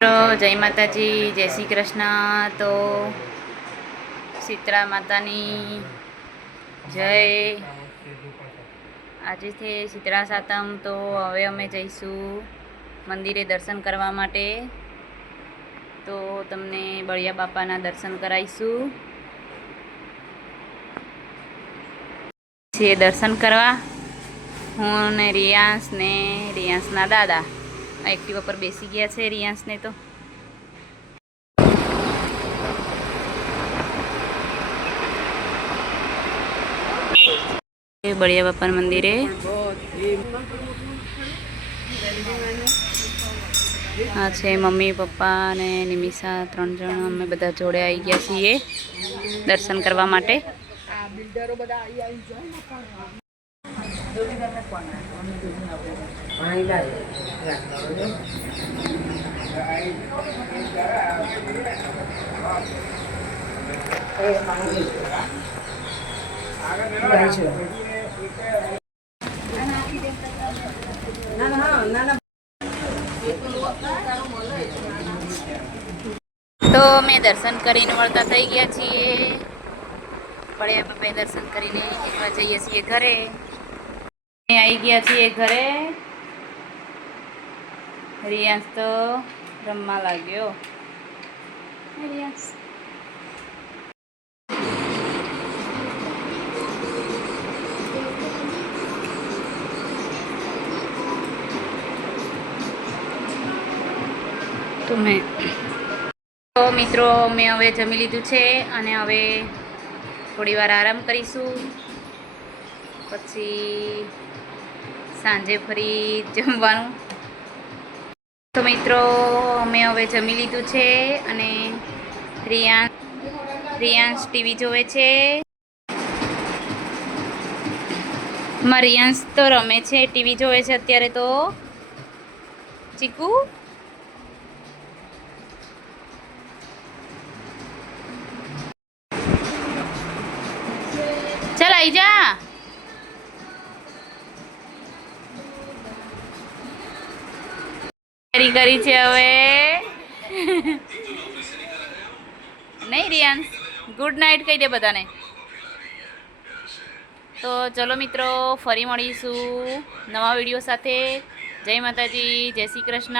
જય માતાજી, જય શ્રી કૃષ્ણ. તો શીતળા માતાની જય. આજે છે શીતળા સાતમ, તો હવે અમે જઈશું મંદિરે દર્શન કરવા માટે. તો તમને બળિયા બાપાના દર્શન કરાવીશું. છીએ દર્શન કરવા. હું ને રિયાંશ ને રિયાંશના દાદા. એક્ટિવા પર બેસી ગયા છે રિયાંશને તો. બળિયા બાપા મંદિરે. આ છે મમ્મી, પપ્પા અને નિમિષા ત્રણ જણ. અમે બધા જોડે આવી ગયા છીએ દર્શન કરવા માટે. તો અમે દર્શન કરીને વળતા થઈ ગયા છીએ. પડ્યા પપ્પાએ દર્શન કરીને એકવાર જઈએ છીએ ઘરે. આવી ગયા છીએ ઘરે. રિયાંશ તો રમવા લાગ્યો. રિયાંશ તો તો મિત્રો, મેં હવે જમી લીધું છે અને હવે થોડી વાર આરામ કરીશું. પછી સાંજે ફરી જમવાનું. તો મિત્રો, અમે હવે જમી લીધું છે અને રિયાંશ રિયાંશ ટીવી જોવે છે. માં રિયાંશ તો રમે છે, ટીવી જોવે છે અત્યારે તો. ચીકુ? તૈયારી કરી છે હવે. નહીં, રિયાન્સ. ગુડ નાઇટ કહી દે બધાને. તો ચલો મિત્રો, ફરી મળીશું નવા વીડિયો સાથે. જય માતાજી, જય શ્રી કૃષ્ણ.